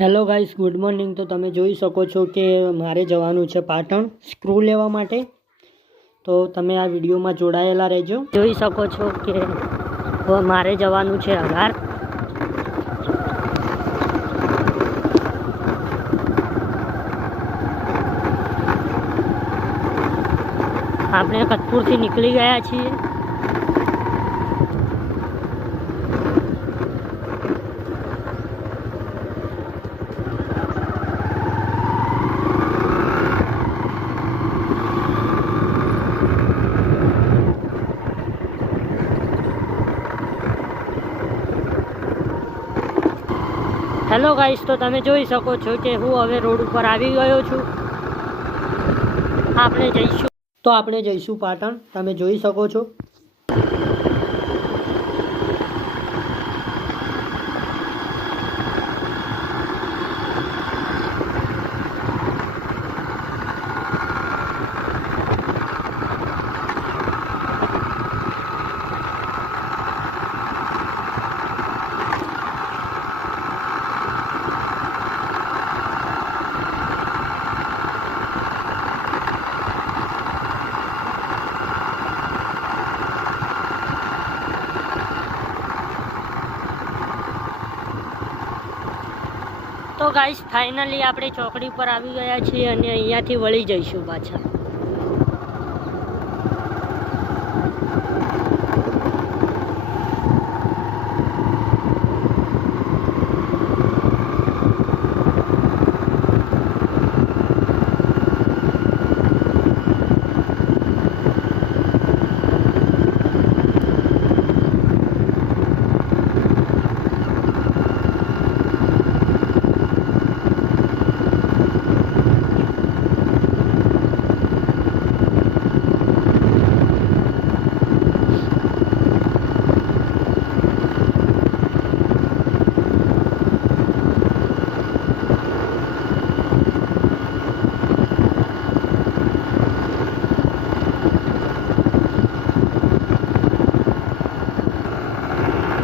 Hello guys, good morning. તો તમે જોઈ શકો છો કે મારે જવાનું છે પાટણ સ્ક્રૂ લેવા માટે। તો તમે આ વિડીયોમાં જોડાયેલા રહેજો। જોઈ શકો છો કે મારે જવાનું છે અગાર। આપણે કતપુરથી નીકળી ગયા છીએ। હેલો ગાઈસ, તો તમે જોઈ શકો છો કે હું હવે રોડ ઉપર આવી ગયો છું। આપણે જઈશું પાટણ। તમે જોઈ શકો છો। તો ગાઈસ, ફાઇનલી આપણે ચોકડી પર આવી ગયા છીએ અને અહીંયાથી વળી જઈશું પાછા।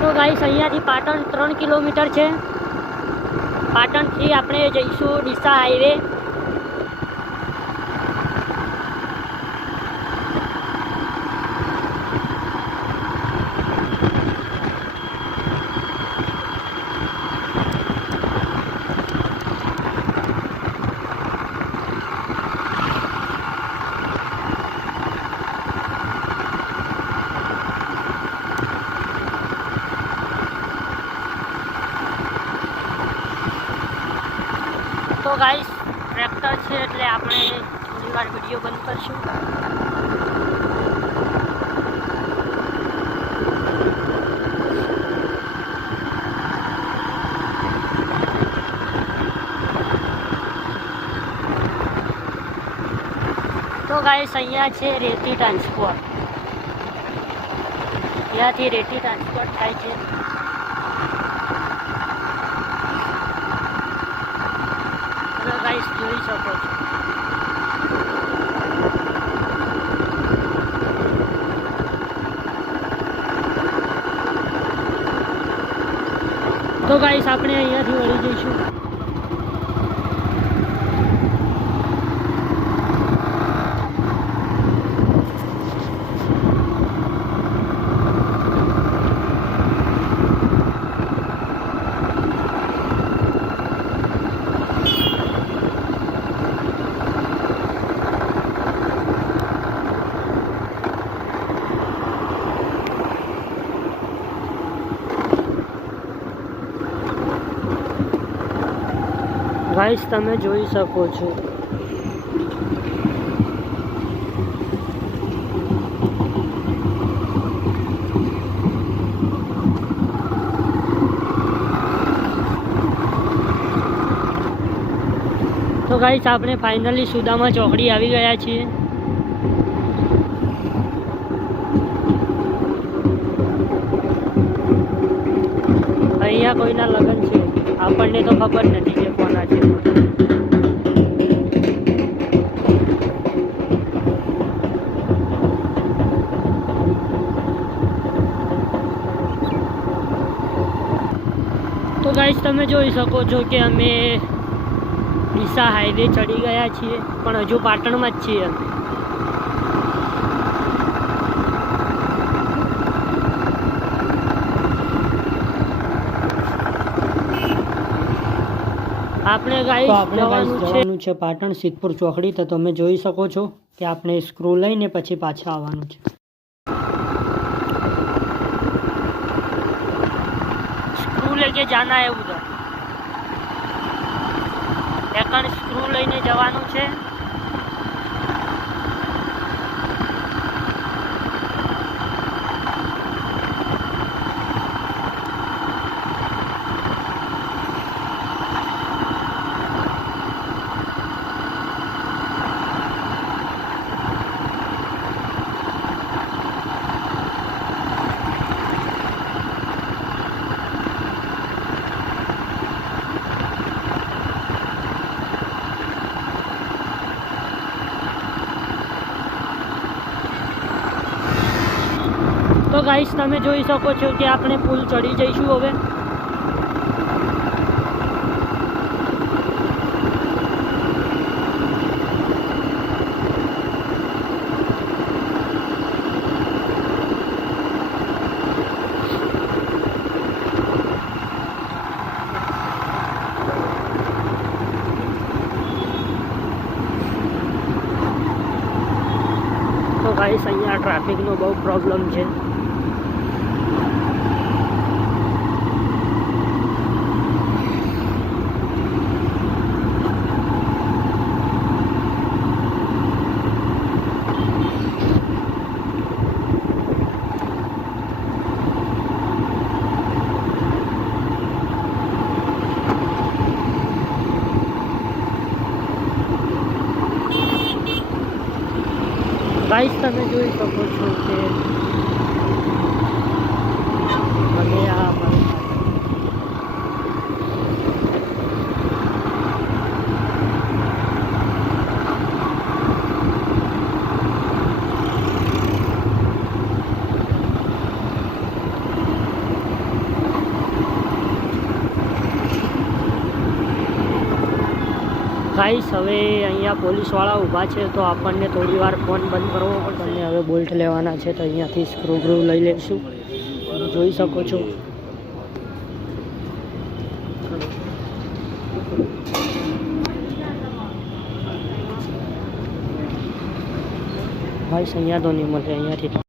તો ગાઈસ, અહીંયાથી પાટણ 3 કિલોમીટર છે। પાટણથી આપણે જઈશું ડીસા હાઈવે। તો ગાઈસ, ટ્રેક્ટર છે એટલે આપણે થોડી વાર વિડીયો બંધ કરશું। તો ગાઈસ, અહીંયા છે રેતી ટ્રાન્સપોર્ટ। ત્યાંથી રેતી ટ્રાન્સપોર્ટ થાય છે। ગાઈસ, જોઈ શકો છો। તો ગાઈસ, આપણે અહીંયાથી વળી જઈશું। ગાઈસ, તમે જોઈ શકો છો। તો ગાઈસ, આપણે ફાઇનલી સુદામા ચોકડી આવી ગયા છીએ। અહીંયા કોઈના લગ્ન છે, આપણને તો ખબર નથી કે કોના છે। તો ગાઈસ, તમે જોઈ શકો છો કે અમે ડીસા હાઈવે ચડી ગયા છીએ, પણ હજુ પાટણમાં જ છીએ અમે. આપણે ગાઈસ જવાનું છે પાટણ સિદ્ધપુર ચોકડી. તો તમે જોઈ શકો છો કે આપણે સ્ક્રૂ લઈને પછી પાછા આવવાનું છે. स्क्रू लेके जाना है उधर. एकण स्क्रू लઈને જવાનું છે. તો ગાઈસ તમે જોઈ શકો છો કે આપણે પુલ ચડી જઈશું હવે. તો ગાઈસ અહીંયા ટ્રાફિકનો બહુ પ્રોબ્લેમ છે. ગાઈસ તમે જોઈ શકો છો કે મને આ ગાઈસ હવે અહીંયા પોલીસવાળા ઊભા છે, તો આપણને થોડી વાર ફોન બંધ કરવો પડશે. હવે બોલ્ટ લેવાના છે, તો અહીંયાથી સ્ક્રૂ ગ્રૂ લઈ લઈશું. જોઈ શકો છો ગાઈસ અહીંયા તો નહીં મળે, અહીંયાથી